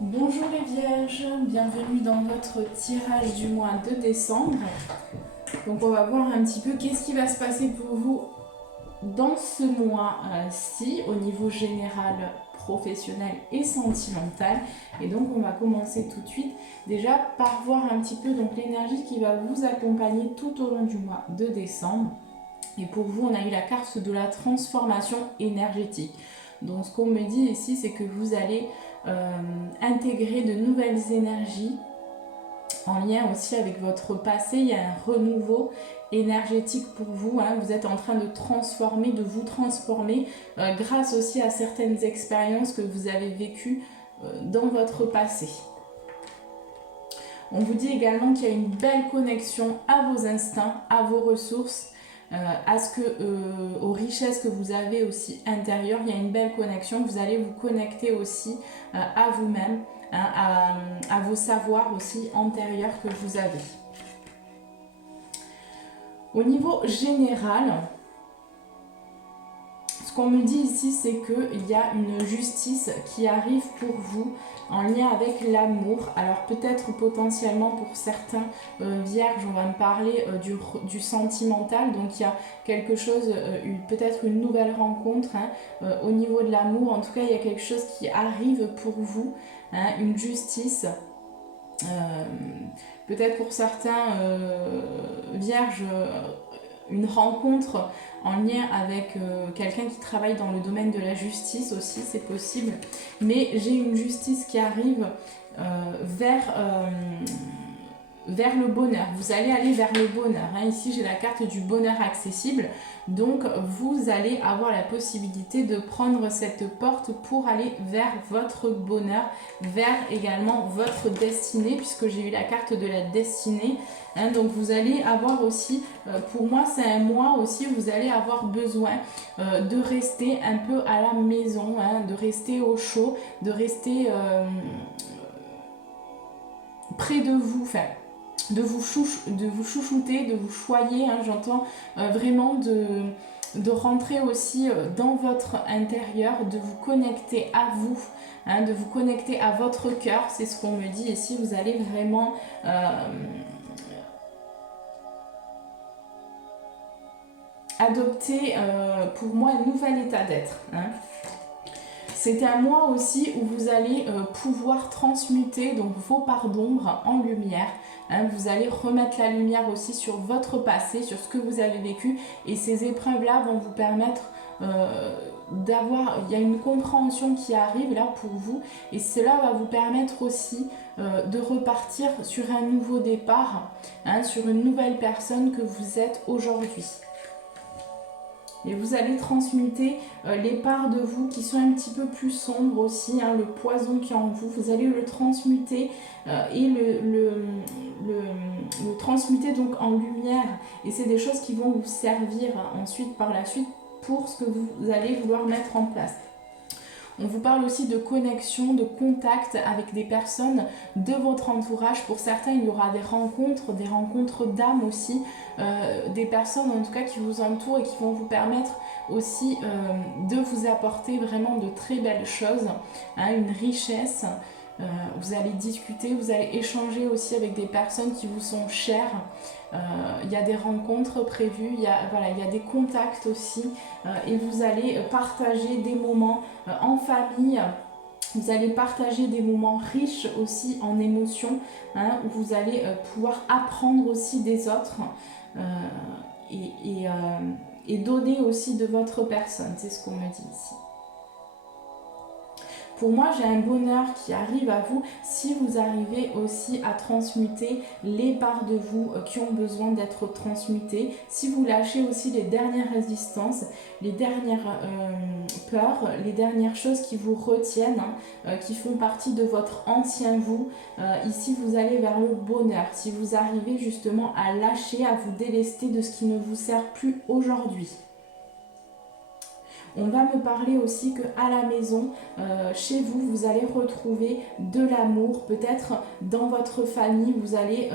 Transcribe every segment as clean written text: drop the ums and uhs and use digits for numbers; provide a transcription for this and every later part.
Bonjour les Vierges, bienvenue dans votre tirage du mois de décembre. Donc on va voir un petit peu qu'est-ce qui va se passer pour vous dans ce mois-ci au niveau général, professionnel et sentimental. Et donc on va commencer tout de suite déjà par voir un petit peu donc l'énergie qui va vous accompagner tout au long du mois de décembre. Et pour vous, on a eu la carte de la transformation énergétique. Donc ce qu'on me dit ici, c'est que vous allez intégrer de nouvelles énergies en lien aussi avec votre passé. Il y a un renouveau énergétique pour vous, hein. Vous êtes en train de transformer, de vous transformer grâce aussi à certaines expériences que vous avez vécues dans votre passé. On vous dit également qu'il y a une belle connexion à vos instincts, à vos ressources, aux richesses que vous avez aussi intérieures. Il y a une belle connexion. Vous allez vous connecter aussi à vous-même, hein, à vos savoirs aussi antérieurs que vous avez. Au niveau général, ce qu'on me dit ici, c'est qu'il y a une justice qui arrive pour vous en lien avec l'amour. Alors peut-être potentiellement pour certains vierges, on va me parler du sentimental. Donc il y a quelque chose, peut-être une nouvelle rencontre, hein, au niveau de l'amour. En tout cas, il y a quelque chose qui arrive pour vous, hein, une justice. Peut-être pour certains vierges, une rencontre en lien avec quelqu'un qui travaille dans le domaine de la justice aussi, c'est possible. Mais j'ai une justice qui arrive vers le bonheur. Vous allez aller vers le bonheur, hein. Ici, j'ai la carte du bonheur accessible. Donc, vous allez avoir la possibilité de prendre cette porte pour aller vers votre bonheur, vers également votre destinée, puisque j'ai eu la carte de la destinée. Hein. Donc, vous allez avoir aussi, pour moi, c'est un mois aussi où vous allez avoir besoin de rester un peu à la maison, hein, de rester au chaud, de rester près de vous, enfin, de vous chouchouter, de vous choyer, hein, j'entends vraiment de rentrer aussi dans votre intérieur, de vous connecter à vous, hein, de vous connecter à votre cœur, c'est ce qu'on me dit ici. Vous allez vraiment adopter pour moi un nouvel état d'être, hein. C'est un mois aussi où vous allez pouvoir transmuter donc vos parts d'ombre en lumière. Hein. Vous allez remettre la lumière aussi sur votre passé, sur ce que vous avez vécu. Et ces épreuves-là vont vous permettre il y a une compréhension qui arrive là pour vous. Et cela va vous permettre aussi de repartir sur un nouveau départ, hein, sur une nouvelle personne que vous êtes aujourd'hui. Et vous allez transmuter les parts de vous qui sont un petit peu plus sombres aussi, hein, le poison qui est en vous, vous allez le transmuter et le transmuter donc en lumière. Et c'est des choses qui vont vous servir ensuite par la suite pour ce que vous allez vouloir mettre en place. On vous parle aussi de connexion, de contact avec des personnes de votre entourage. Pour certains, il y aura des rencontres d'âme aussi, des personnes en tout cas qui vous entourent et qui vont vous permettre aussi de vous apporter vraiment de très belles choses, hein, une richesse. Vous allez discuter, vous allez échanger aussi avec des personnes qui vous sont chères. Il y a des rencontres prévues, il y a des contacts aussi, et vous allez partager des moments en famille. Vous allez partager des moments riches aussi en émotions, hein, où vous allez pouvoir apprendre aussi des autres et donner aussi de votre personne. C'est ce qu'on me dit ici. Pour moi, j'ai un bonheur qui arrive à vous si vous arrivez aussi à transmuter les parts de vous qui ont besoin d'être transmutées. Si vous lâchez aussi les dernières résistances, les dernières peurs, les dernières choses qui vous retiennent, hein, qui font partie de votre ancien vous. Ici, vous allez vers le bonheur. Si vous arrivez justement à lâcher, à vous délester de ce qui ne vous sert plus aujourd'hui. On va me parler aussi qu'à la maison, chez vous, vous allez retrouver de l'amour. Peut-être dans votre famille, vous allez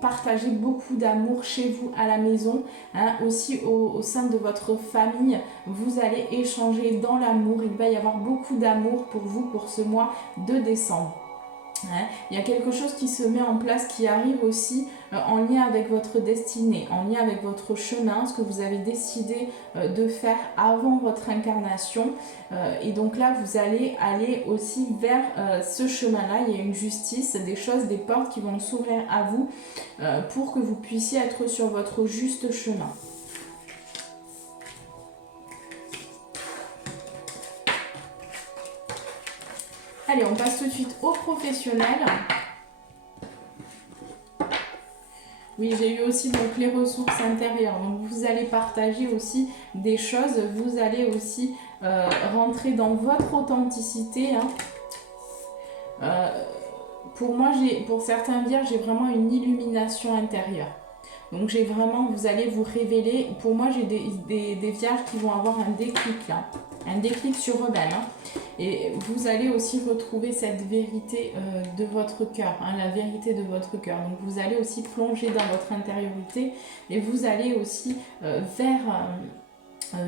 partager beaucoup d'amour chez vous à la maison. Hein. Aussi au sein de votre famille, vous allez échanger dans l'amour. Il va y avoir beaucoup d'amour pour vous pour ce mois de décembre. Hein. Il y a quelque chose qui se met en place, qui arrive aussi en lien avec votre destinée, en lien avec votre chemin, ce que vous avez décidé de faire avant votre incarnation. Et donc là, vous allez aller aussi vers ce chemin-là. Il y a une justice, des choses, des portes qui vont s'ouvrir à vous pour que vous puissiez être sur votre juste chemin. Allez, on passe tout de suite au professionnel. Oui, j'ai eu aussi donc les ressources intérieures. Donc vous allez partager aussi des choses. Vous allez aussi rentrer dans votre authenticité. Hein. Pour moi, pour certains vierges, j'ai vraiment une illumination intérieure. Donc j'ai vraiment, vous allez vous révéler. Pour moi, j'ai des vierges qui vont avoir un déclic là. Un déclic sur eux-mêmes. Hein. Et vous allez aussi retrouver cette vérité de votre cœur, hein, la vérité de votre cœur. Donc vous allez aussi plonger dans votre intériorité et vous allez aussi vers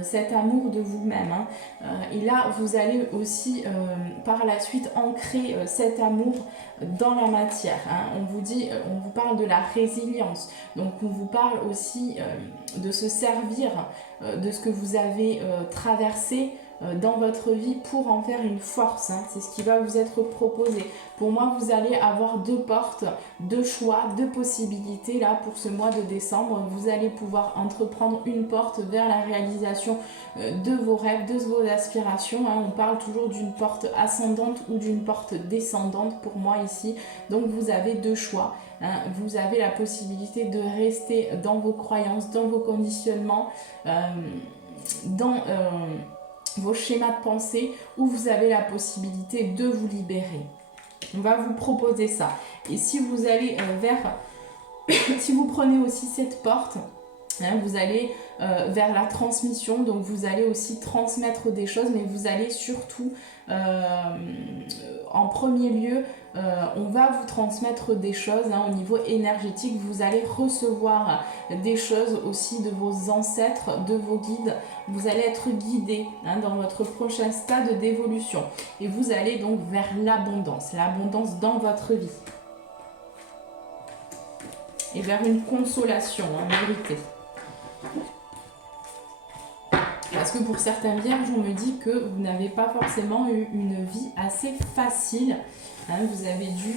cet amour de vous-même. Hein. Et là, vous allez aussi par la suite ancrer cet amour dans la matière. Hein. On vous parle de la résilience. Donc on vous parle aussi de se servir de ce que vous avez traversé dans votre vie pour en faire une force. Hein. C'est ce qui va vous être proposé. Pour moi, vous allez avoir 2 portes, 2 choix, 2 possibilités là pour ce mois de décembre. Vous allez pouvoir entreprendre une porte vers la réalisation de vos rêves, de vos aspirations. Hein. On parle toujours d'une porte ascendante ou d'une porte descendante pour moi ici. Donc vous avez 2 choix. Hein. Vous avez la possibilité de rester dans vos croyances, dans vos conditionnements, dans vos schémas de pensée, où vous avez la possibilité de vous libérer. On va vous proposer ça. Et si vous allez si vous prenez aussi cette porte, hein, vous allez vers la transmission, donc vous allez aussi transmettre des choses, mais vous allez surtout, en premier lieu, on va vous transmettre des choses hein, au niveau énergétique. Vous allez recevoir des choses aussi de vos ancêtres, de vos guides. Vous allez être guidé hein, dans votre prochain stade d'évolution. Et vous allez donc vers l'abondance dans votre vie. Et vers une consolation hein, méritée. Parce que pour certains vierges, on me dit que vous n'avez pas forcément eu une vie assez facile. Hein, vous avez dû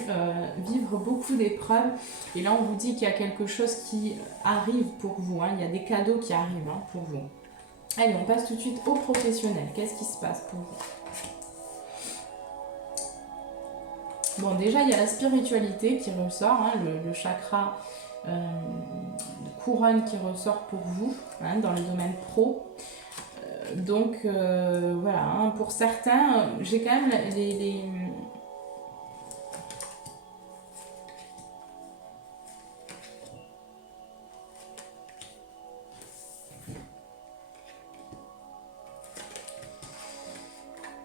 vivre beaucoup d'épreuves. Et là, on vous dit qu'il y a quelque chose qui arrive pour vous. Hein, il y a des cadeaux qui arrivent hein, pour vous. Allez, on passe tout de suite au professionnel. Qu'est-ce qui se passe pour vous? Bon, déjà, il y a la spiritualité qui ressort. Hein, le chakra de couronne qui ressort pour vous hein, dans le domaine pro. Donc voilà, hein, pour certains, j'ai quand même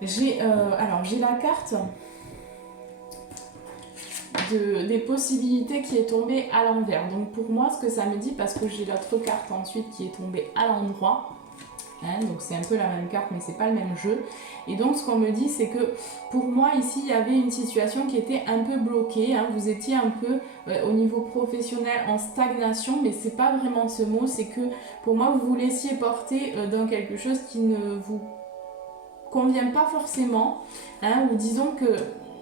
j'ai la carte des possibilités qui est tombée à l'envers. Donc pour moi, ce que ça me dit, parce que j'ai l'autre carte ensuite qui est tombée à l'endroit. Hein, donc c'est un peu la même carte mais c'est pas le même jeu et donc ce qu'on me dit c'est que pour moi ici il y avait une situation qui était un peu bloquée hein, vous étiez un peu au niveau professionnel en stagnation mais c'est pas vraiment ce mot, c'est que pour moi vous vous laissiez porter dans quelque chose qui ne vous convient pas forcément hein, ou disons que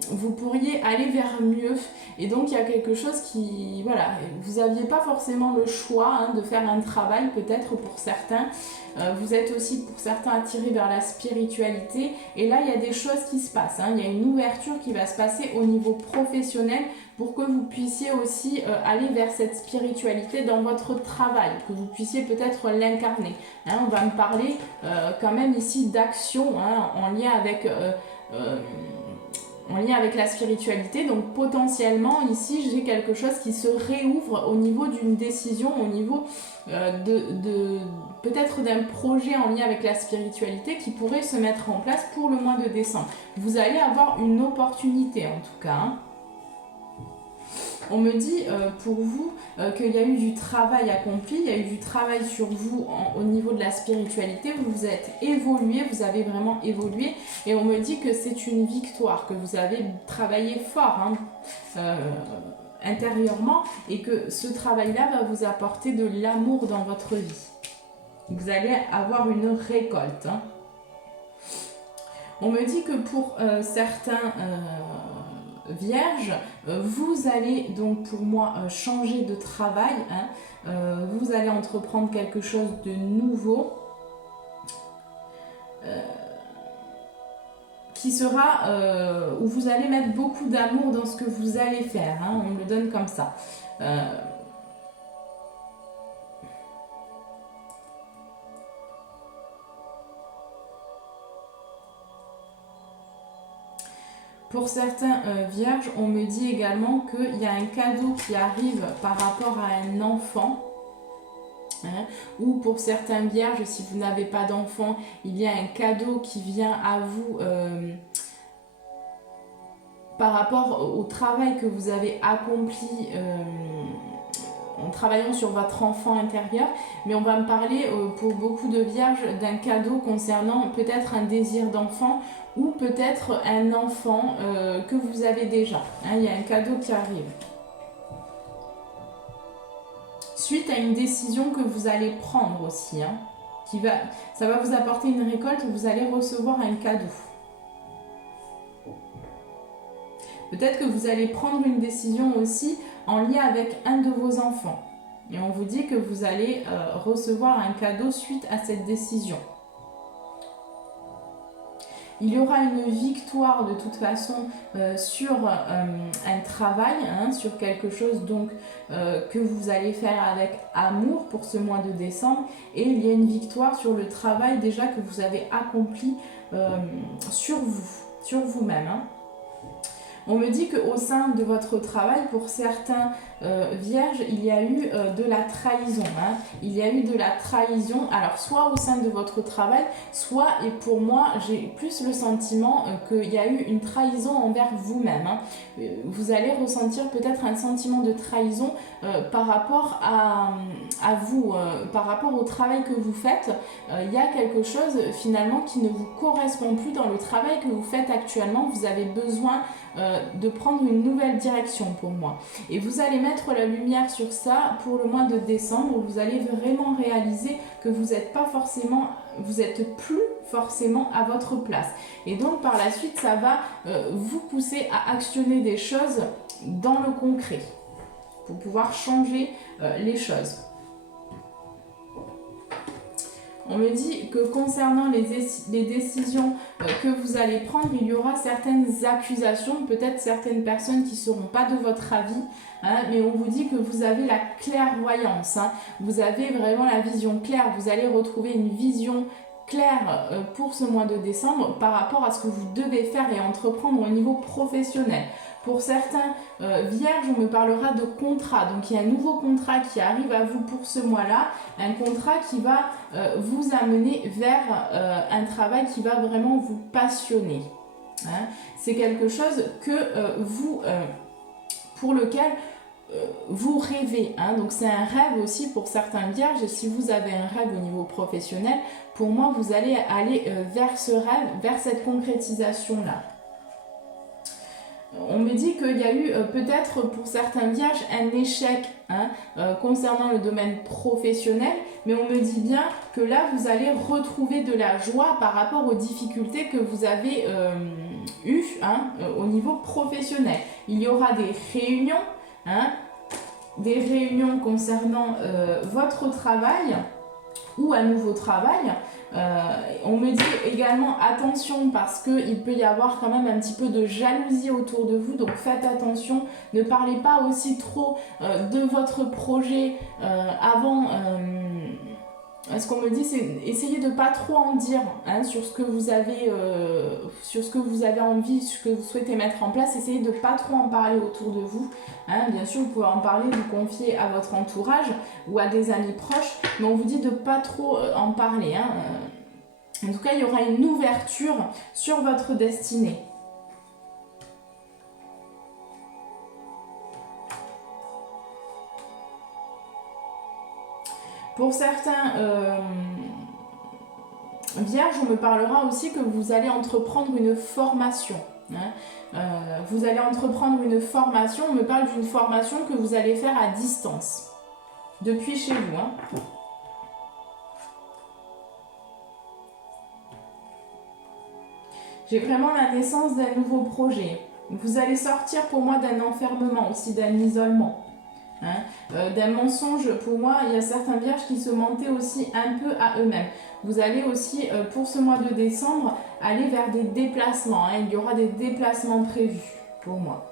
vous pourriez aller vers mieux et donc il y a quelque chose qui, voilà, vous n'aviez pas forcément le choix hein, de faire un travail peut-être pour certains, vous êtes aussi pour certains attirés vers la spiritualité et là il y a des choses qui se passent, hein, il y a une ouverture qui va se passer au niveau professionnel pour que vous puissiez aussi aller vers cette spiritualité dans votre travail, que vous puissiez peut-être l'incarner. Hein, on va me parler quand même ici d'action hein, en lien avec la spiritualité, donc potentiellement ici j'ai quelque chose qui se réouvre au niveau d'une décision, au niveau peut-être d'un projet en lien avec la spiritualité qui pourrait se mettre en place pour le mois de décembre. Vous allez avoir une opportunité en tout cas. Hein. On me dit pour vous qu'il y a eu du travail accompli, il y a eu du travail sur vous au niveau de la spiritualité, vous vous êtes évolué, vous avez vraiment évolué, et on me dit que c'est une victoire, que vous avez travaillé fort intérieurement, et que ce travail-là va vous apporter de l'amour dans votre vie. Vous allez avoir une récolte. On me dit que pour certains vierges, vous allez donc pour moi changer de travail, vous allez entreprendre quelque chose de nouveau qui sera où vous allez mettre beaucoup d'amour dans ce que vous allez faire, on me le donne comme ça. Pour certains vierges, on me dit également qu'il y a un cadeau qui arrive par rapport à un enfant. Ou pour certains vierges, si vous n'avez pas d'enfant, il y a un cadeau qui vient à vous par rapport au travail que vous avez accompli en travaillant sur votre enfant intérieur. Mais on va me parler pour beaucoup de vierges d'un cadeau concernant peut-être un désir d'enfant ou peut-être un enfant que vous avez déjà. Il y a un cadeau qui arrive. Suite à une décision que vous allez prendre aussi, ça va vous apporter une récolte, vous allez recevoir un cadeau. Peut-être que vous allez prendre une décision aussi en lien avec un de vos enfants. Et on vous dit que vous allez recevoir un cadeau suite à cette décision. Il y aura une victoire de toute façon sur un travail, sur quelque chose donc que vous allez faire avec amour pour ce mois de décembre. Et il y a une victoire sur le travail déjà que vous avez accompli sur vous, sur vous-même. On me dit qu'au sein de votre travail, pour certains vierges, il y a eu de la trahison. Il y a eu de la trahison, alors soit au sein de votre travail, soit, et pour moi, j'ai plus le sentiment qu'il y a eu une trahison envers vous-même. Vous allez ressentir peut-être un sentiment de trahison par rapport à vous, par rapport au travail que vous faites. Il y a quelque chose finalement qui ne vous correspond plus dans le travail que vous faites actuellement. Vous avez besoin de prendre une nouvelle direction pour moi. Et vous allez mettre la lumière sur ça pour le mois de décembre. Vous allez vraiment réaliser que vous n'êtes plus forcément à votre place. Et donc par la suite, ça va vous pousser à actionner des choses dans le concret pour pouvoir changer les choses. On me dit que concernant les décisions que vous allez prendre, il y aura certaines accusations, peut-être certaines personnes qui ne seront pas de votre avis, mais on vous dit que vous avez la clairvoyance, vous avez vraiment la vision claire, vous allez retrouver une vision claire pour ce mois de décembre par rapport à ce que vous devez faire et entreprendre au niveau professionnel. Pour certains vierges, on me parlera de contrat. Donc il y a un nouveau contrat qui arrive à vous pour ce mois-là. Un contrat qui va vous amener vers un travail qui va vraiment vous passionner. C'est quelque chose que pour lequel vous rêvez. Donc c'est un rêve aussi pour certains vierges. Et si vous avez un rêve au niveau professionnel, pour moi, vous allez aller vers ce rêve, vers cette concrétisation-là. On me dit qu'il y a eu peut-être pour certains vierges un échec concernant le domaine professionnel, mais on me dit bien que là vous allez retrouver de la joie par rapport aux difficultés que vous avez eues au niveau professionnel. Il y aura des réunions concernant votre travail ou un nouveau travail. On me dit également attention parce qu'il peut y avoir quand même un petit peu de jalousie autour de vous, donc faites attention, ne parlez pas aussi trop de votre projet avant. Ce qu'on me dit, c'est essayez de pas trop en dire sur ce que vous avez envie, ce que vous souhaitez mettre en place. Essayez de pas trop en parler autour de vous. Bien sûr, vous pouvez en parler, vous confier à votre entourage ou à des amis proches, mais on vous dit de pas trop en parler. En tout cas, il y aura une ouverture sur votre destinée. Pour certains vierges, on me parlera aussi que vous allez entreprendre une formation. Vous allez entreprendre une formation, on me parle d'une formation que vous allez faire à distance, depuis chez vous. J'ai vraiment la naissance d'un nouveau projet. Vous allez sortir pour moi d'un enfermement, aussi d'un isolement. D'un mensonge, pour moi, il y a certains vierges qui se mentaient aussi un peu à eux-mêmes. Vous allez aussi, pour ce mois de décembre, aller vers des déplacements. Il y aura des déplacements prévus pour moi.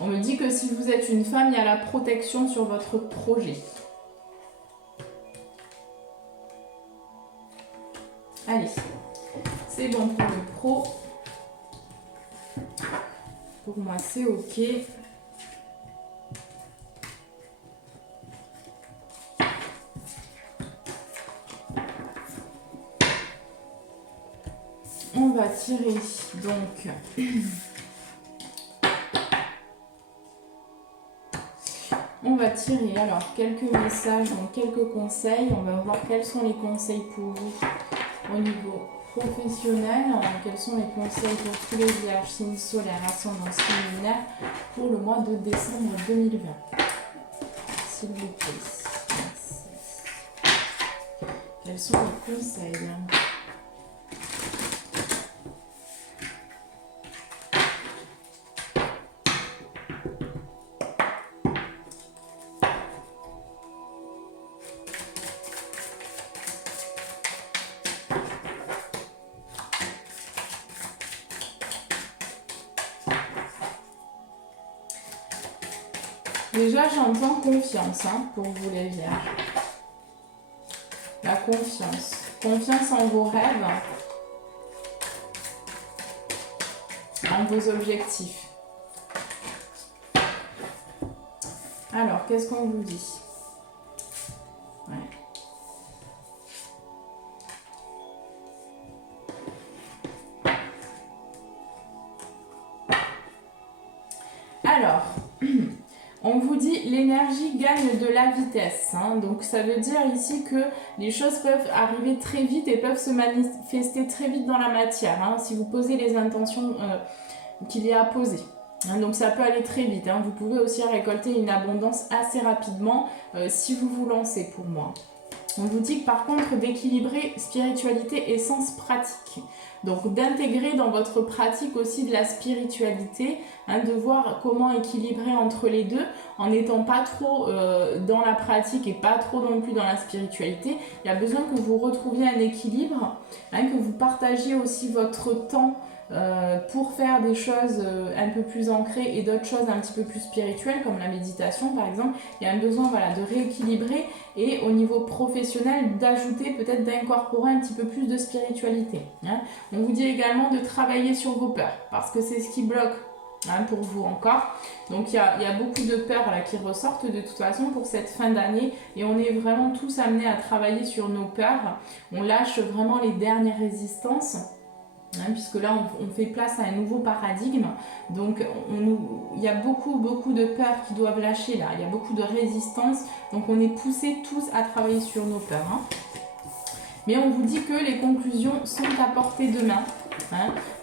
On me dit que si vous êtes une femme, il y a la protection sur votre projet. Allez, c'est bon pour le pro. Pour moi, c'est OK. On va tirer donc on va tirer alors quelques messages, donc quelques conseils. On va voir quels sont les conseils pour vous au niveau professionnel. Quels sont les conseils pour tous les vierges, signes solaires, ascendant, signes lunaires pour le mois de décembre 2020. S'il vous plaît. Merci. Quels sont les conseils ? Déjà, j'entends confiance pour vous les vierges. La confiance. Confiance en vos rêves, en vos objectifs. Alors, qu'est-ce qu'on vous dit ? Alors, on vous dit l'énergie gagne de la vitesse. Donc ça veut dire ici que les choses peuvent arriver très vite et peuvent se manifester très vite dans la matière. Si vous posez les intentions qu'il y a à poser. Donc ça peut aller très vite. Vous pouvez aussi récolter une abondance assez rapidement si vous vous lancez pour moi. On vous dit que par contre d'équilibrer spiritualité et sens pratique. Donc d'intégrer dans votre pratique aussi de la spiritualité, de voir comment équilibrer entre les deux en n'étant pas trop dans la pratique et pas trop non plus dans la spiritualité. Il y a besoin que vous retrouviez un équilibre, que vous partagiez aussi votre temps pour faire des choses un peu plus ancrées et d'autres choses un petit peu plus spirituelles comme la méditation par exemple. Il y a un besoin de rééquilibrer et au niveau professionnel d'ajouter, peut-être d'incorporer un petit peu plus de spiritualité. On vous dit également de travailler sur vos peurs parce que c'est ce qui bloque pour vous encore. Donc il y a beaucoup de peurs qui ressortent de toute façon pour cette fin d'année et on est vraiment tous amenés à travailler sur nos peurs. On lâche vraiment les dernières résistances. Puisque là on fait place à un nouveau paradigme, donc il y a beaucoup de peurs qui doivent lâcher là, il y a beaucoup de résistance, donc on est poussés tous à travailler sur nos peurs. Mais on vous dit que les conclusions sont à portée de main,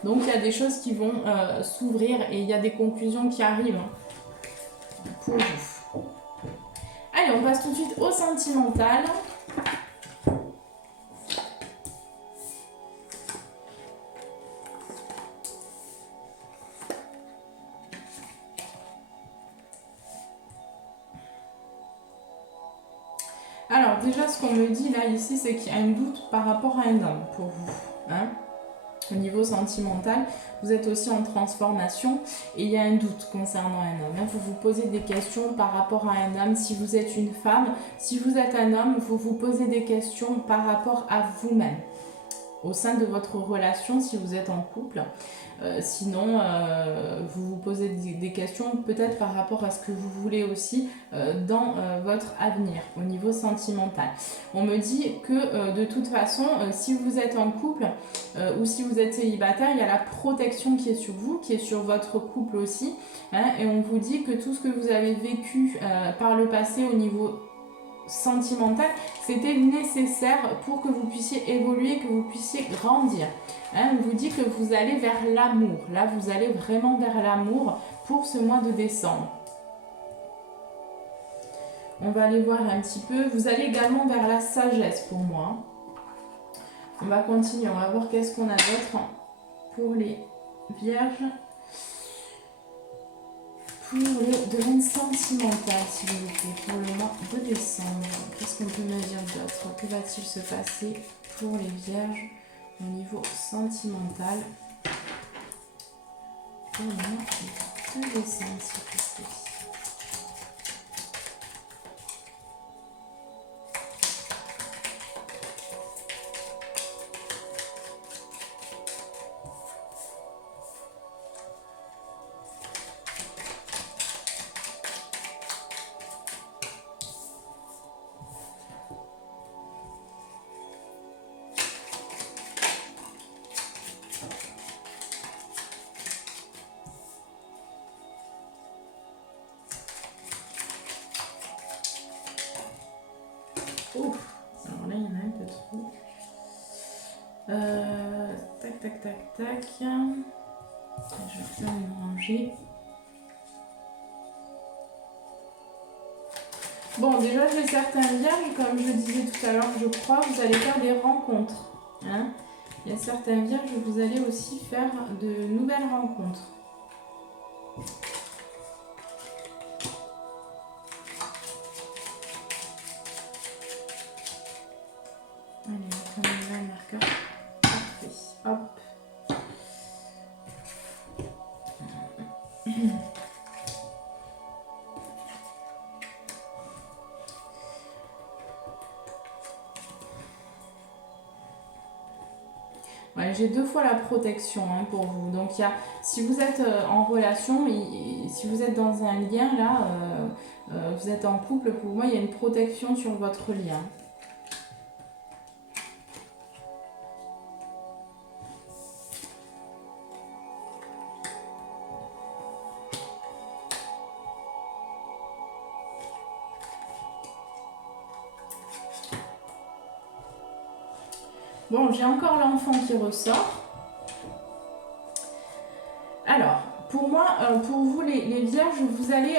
donc il y a des choses qui vont s'ouvrir et il y a des conclusions qui arrivent pour vous. Allez, on passe tout de suite au sentimental. Alors déjà ce qu'on me dit là ici c'est qu'il y a un doute par rapport à un homme pour vous. Au niveau sentimental, vous êtes aussi en transformation et il y a un doute concernant un homme. Vous vous posez des questions par rapport à un homme. Si vous êtes une femme, si vous êtes un homme, vous vous posez des questions par rapport à vous-même. Au sein de votre relation, si vous êtes en couple. Sinon, vous vous posez des questions peut-être par rapport à ce que vous voulez aussi dans votre avenir au niveau sentimental. On me dit que de toute façon, si vous êtes en couple ou si vous êtes célibataire, il y a la protection qui est sur vous, qui est sur votre couple aussi. Et on vous dit que tout ce que vous avez vécu par le passé au niveau sentimental, c'était nécessaire pour que vous puissiez évoluer, que vous puissiez grandir. Hein, on vous dit que vous allez vers l'amour. Là, vous allez vraiment vers l'amour pour ce mois de décembre. On va aller voir un petit peu. Vous allez également vers la sagesse pour moi. On va continuer. On va voir qu'est-ce qu'on a d'autre pour les vierges. Pour le domaine sentimental, s'il vous plaît, pour le mois de décembre. Qu'est-ce qu'on peut me dire d'autre? Que va-t-il se passer pour les vierges au niveau sentimental pour le mois de décembre, s'il vous plaît? Ouf, alors là il y en a un peu trop. Tac, tac, tac, tac. Je vais faire une rangée. Bon, déjà j'ai certains vierges, comme je disais tout à l'heure, je crois, vous allez faire des rencontres. Hein, il y a certains vierges, vous allez aussi faire de nouvelles rencontres. Allez, on va prendre le marqueur. Parfait. Hop. Ouais, j'ai 2 fois la protection hein, pour vous. Donc, si vous êtes en relation, si vous êtes dans un lien, là, vous êtes en couple, pour moi, il y a une protection sur votre lien. Bon, j'ai encore l'enfant qui ressort. Alors, pour moi, pour vous les vierges, vous allez,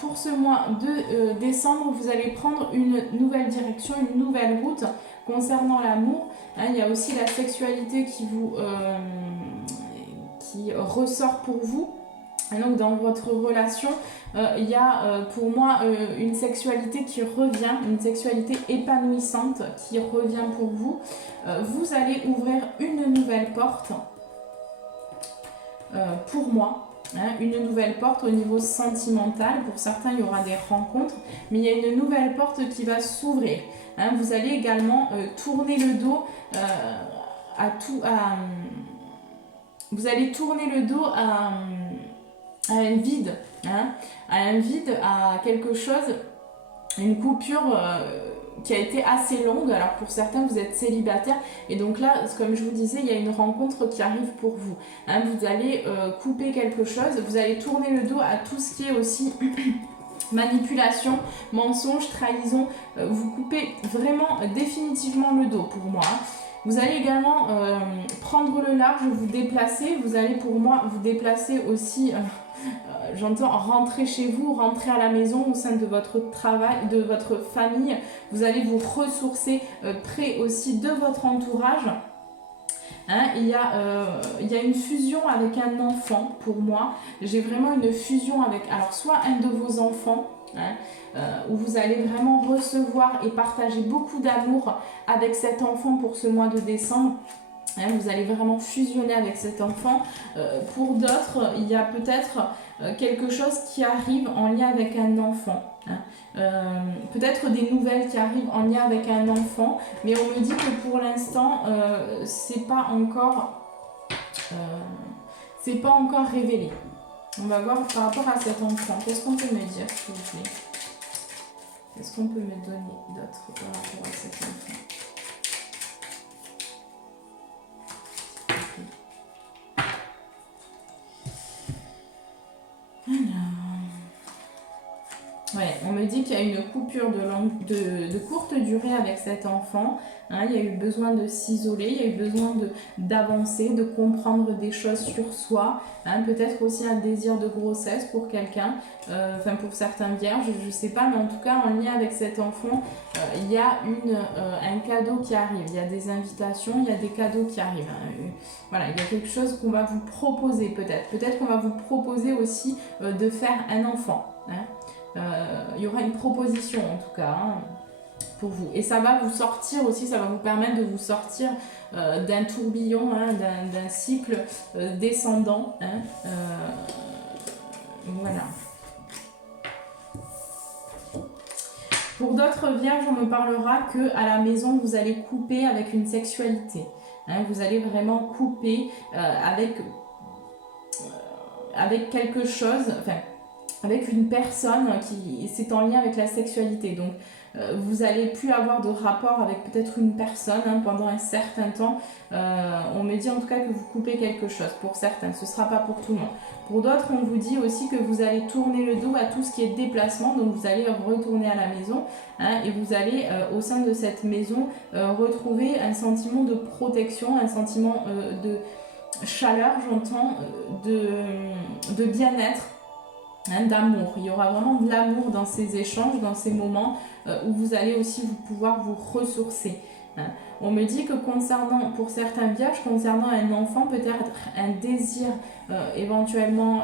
pour ce mois de décembre, vous allez prendre une nouvelle direction, une nouvelle route concernant l'amour. Hein, il y a aussi la sexualité qui ressort pour vous. Et donc dans votre relation, il y a pour moi une sexualité qui revient, une sexualité épanouissante qui revient pour vous. Vous allez ouvrir une nouvelle porte pour moi. Hein, une nouvelle porte au niveau sentimental. Pour certains, il y aura des rencontres, mais il y a une nouvelle porte qui va s'ouvrir. Hein, vous allez également tourner le dos à tout... vous allez tourner le dos à un vide, hein, à un vide, à quelque chose, une coupure qui a été assez longue. Alors pour certains, vous êtes célibataire et donc là, comme je vous disais, il y a une rencontre qui arrive pour vous. Hein, vous allez couper quelque chose, vous allez tourner le dos à tout ce qui est aussi manipulation, mensonge, trahison. Vous coupez vraiment définitivement le dos pour moi. Vous allez également prendre le large, vous déplacer. Vous allez pour moi vous déplacer aussi, j'entends rentrer chez vous, rentrer à la maison au sein de votre travail, de votre famille. Vous allez vous ressourcer près aussi de votre entourage. Hein, il y a une fusion avec un enfant pour moi. J'ai vraiment une fusion avec, alors soit un de vos enfants, hein, où vous allez vraiment recevoir et partager beaucoup d'amour avec cet enfant pour ce mois de décembre. Hein, vous allez vraiment fusionner avec cet enfant. Pour d'autres, il y a peut-être quelque chose qui arrive en lien avec un enfant. Hein. Peut-être des nouvelles qui arrivent en lien avec un enfant, mais on me dit que pour l'instant, c'est pas encore révélé. On va voir par rapport à cet enfant. Qu'est-ce qu'on peut me dire, s'il vous plaît? Qu'est-ce qu'on peut me donner d'autre par rapport à cet enfant? Ouais, Ouais, on me dit qu'il y a une coupure de courte durée avec cet enfant. Hein, il y a eu besoin de s'isoler, il y a eu besoin d'avancer, de comprendre des choses sur soi. Hein, peut-être aussi un désir de grossesse pour quelqu'un, enfin pour certains vierges, je ne sais pas, mais en tout cas en lien avec cet enfant, il y a un cadeau qui arrive, il y a des invitations, il y a des cadeaux qui arrivent. Hein. Voilà, il y a quelque chose qu'on va vous proposer peut-être. Peut-être qu'on va vous proposer aussi de faire un enfant. Hein. Il y aura une proposition en tout cas hein, pour vous. Et ça va vous sortir aussi, ça va vous permettre de vous sortir d'un tourbillon, hein, d'un cycle descendant. Hein, voilà. Pour d'autres vierges, on me parlera que à la maison, vous allez couper avec une sexualité. Hein, vous allez vraiment couper avec quelque chose, enfin, avec une personne qui c'est en lien avec la sexualité. Donc, vous allez plus avoir de rapport avec peut-être une personne hein, pendant un certain temps. On me dit en tout cas que vous coupez quelque chose pour certains. Ce ne sera pas pour tout le monde. Pour d'autres, on vous dit aussi que vous allez tourner le dos à tout ce qui est déplacement. Donc, vous allez retourner à la maison hein, et vous allez, au sein de cette maison, retrouver un sentiment de protection, un sentiment de chaleur, j'entends, de bien-être. Hein, d'amour. Il y aura vraiment de l'amour dans ces échanges, dans ces moments où vous allez aussi pouvoir vous ressourcer. Hein. On me dit que pour certains vierges, concernant un enfant, peut-être un désir éventuellement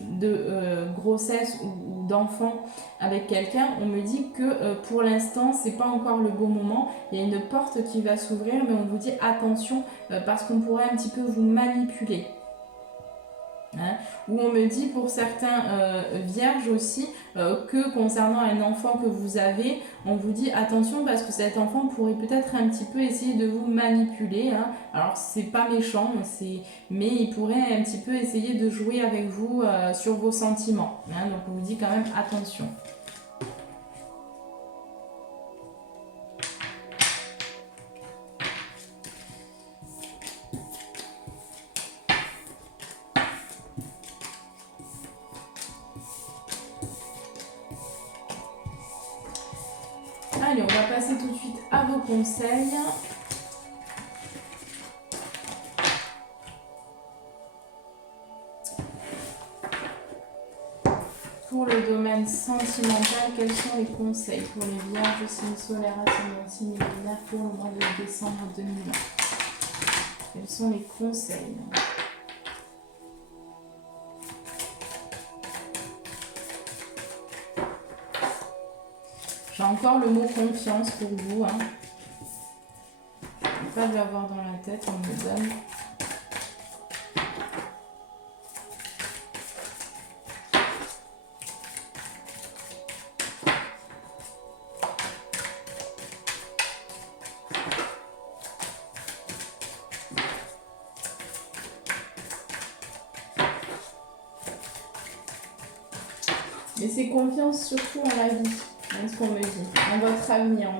de grossesse ou d'enfant avec quelqu'un, on me dit que pour l'instant, c'est pas encore le bon moment. Il y a une porte qui va s'ouvrir, mais on vous dit attention parce qu'on pourrait un petit peu vous manipuler. Hein, où on me dit pour certains vierges aussi que concernant un enfant que vous avez, on vous dit attention parce que cet enfant pourrait peut-être un petit peu essayer de vous manipuler. Hein. Alors c'est pas méchant, mais il pourrait un petit peu essayer de jouer avec vous sur vos sentiments. Hein, donc on vous dit quand même attention. Allez, on va passer tout de suite à vos conseils. Pour le domaine sentimental, quels sont les conseils pour les vierges, signe solaire, ascendant, signe lunaire pour le mois de décembre 2020? Quels sont les conseils? J'ai encore le mot confiance pour vous. Hein. Je ne vais pas l'avoir dans la tête, on me donne. Mais c'est confiance surtout en la vie. C'est ce qu'on me dit, en votre avenir.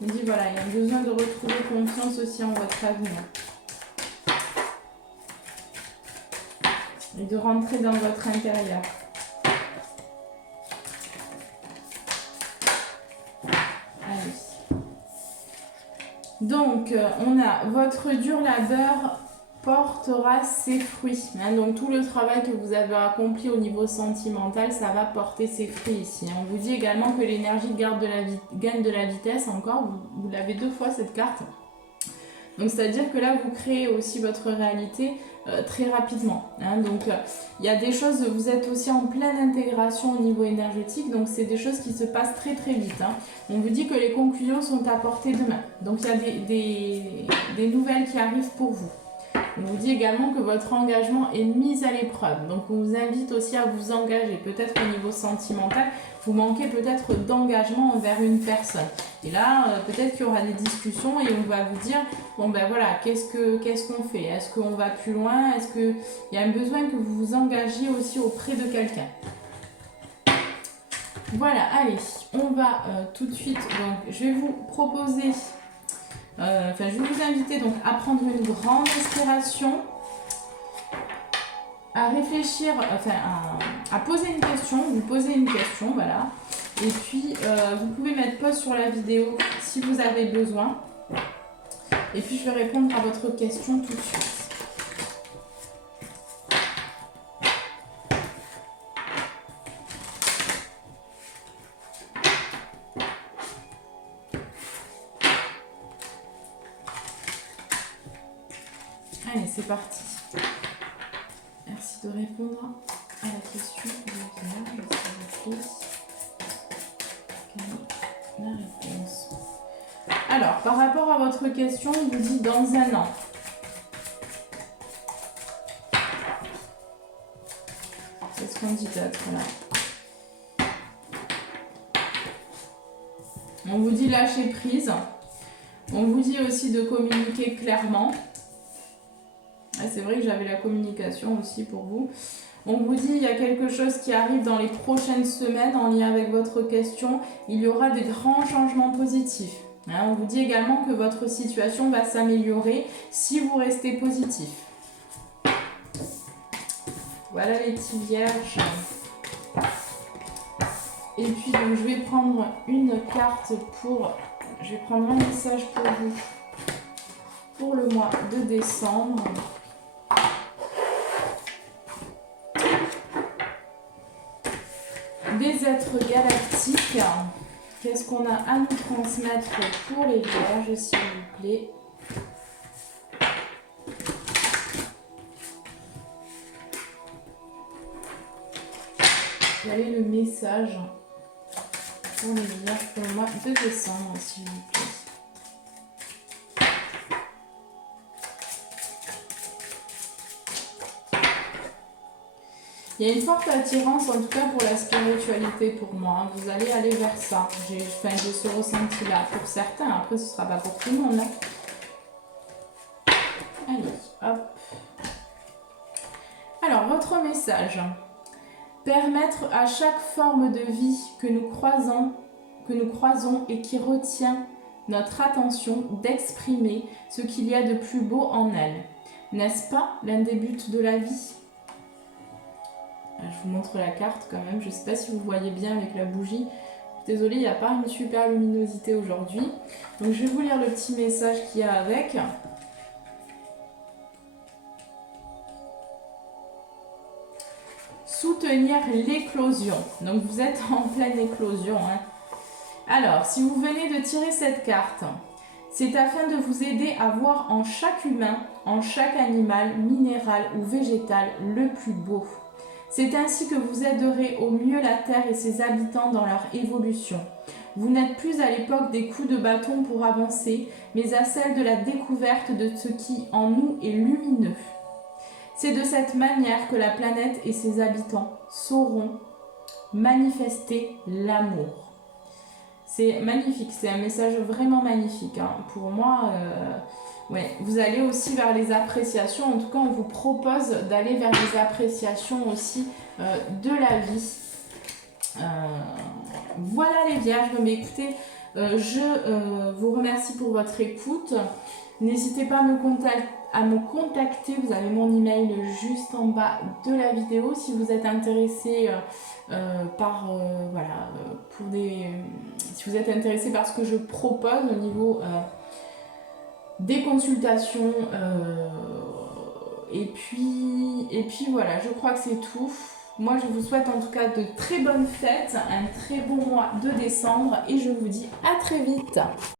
On me dit voilà, il y a besoin de retrouver confiance aussi en votre avenir. Et de rentrer dans votre intérieur. Allez. Donc, on a votre dur labeur portera ses fruits. Hein, donc tout le travail que vous avez accompli au niveau sentimental, ça va porter ses fruits ici. On vous dit également que l'énergie gagne de la vitesse encore. Vous l'avez 2 fois cette carte. Donc c'est-à-dire que là, vous créez aussi votre réalité très rapidement. Hein, donc il y a des choses, vous êtes aussi en pleine intégration au niveau énergétique. Donc c'est des choses qui se passent très très vite. Hein. On vous dit que les conclusions sont à portée de main. Donc il y a des nouvelles qui arrivent pour vous. On vous dit également que votre engagement est mis à l'épreuve. Donc on vous invite aussi à vous engager. Peut-être au niveau sentimental, vous manquez peut-être d'engagement envers une personne. Et là, peut-être qu'il y aura des discussions et on va vous dire, bon ben voilà, qu'est-ce qu'on fait? Est-ce qu'on va plus loin? Est-ce qu'il y a un besoin que vous vous engagiez aussi auprès de quelqu'un? Voilà, allez, on va tout de suite, donc je vais vous proposer... je vais vous inviter donc à prendre une grande inspiration, à réfléchir, à poser une question, vous poser une question, voilà. Et puis, vous pouvez mettre pause sur la vidéo si vous avez besoin. Et puis, je vais répondre à votre question tout de suite. Allez, c'est parti. Merci de répondre à la question de la réponse. Alors, par rapport à votre question, il vous dit dans un an. Qu'est-ce qu'on dit d'autre là? On vous dit lâcher prise. On vous dit aussi de communiquer clairement. C'est vrai que j'avais la communication aussi pour vous. On vous dit il y a quelque chose qui arrive dans les prochaines semaines en lien avec votre question. Il y aura des grands changements positifs. On vous dit également que votre situation va s'améliorer si vous restez positif. Voilà les petits vierges. Et puis donc, je vais prendre une carte pour... Je vais prendre un message pour vous pour le mois de décembre. Des êtres galactiques. Qu'est-ce qu'on a à nous transmettre pour les vierges, s'il vous plaît? Quel est le message pour les vierges pour le mois de décembre, s'il vous plaît? Il y a une forte attirance, en tout cas pour la spiritualité pour moi. Vous allez aller vers ça. J'ai ce ressenti-là pour certains. Après, ce ne sera pas pour tout le monde. Allez, hop. Alors, votre message. Permettre à chaque forme de vie que nous croisons et qui retient notre attention d'exprimer ce qu'il y a de plus beau en elle. N'est-ce pas l'un des buts de la vie? Je vous montre la carte quand même, je ne sais pas si vous voyez bien avec la bougie. Désolée, il n'y a pas une super luminosité aujourd'hui. Donc je vais vous lire le petit message qu'il y a avec. Soutenir l'éclosion. Donc vous êtes en pleine éclosion. Alors, si vous venez de tirer cette carte, c'est afin de vous aider à voir en chaque humain, en chaque animal, minéral ou végétal, le plus beau. C'est ainsi que vous aiderez au mieux la Terre et ses habitants dans leur évolution. Vous n'êtes plus à l'époque des coups de bâton pour avancer, mais à celle de la découverte de ce qui en nous est lumineux. C'est de cette manière que la planète et ses habitants sauront manifester l'amour. C'est magnifique, c'est un message vraiment magnifique. Pour moi, ouais, vous allez aussi vers les appréciations. En tout cas, on vous propose d'aller vers les appréciations aussi de la vie. Voilà les vierges. Mais écoutez, je vous remercie pour votre écoute. N'hésitez pas à me contacter. Vous avez mon email juste en bas de la vidéo si vous êtes intéressé si vous êtes intéressé par ce que je propose au niveau des consultations et puis voilà, je crois que c'est tout. Moi je vous souhaite en tout cas de très bonnes fêtes, un très bon mois de décembre et je vous dis à très vite.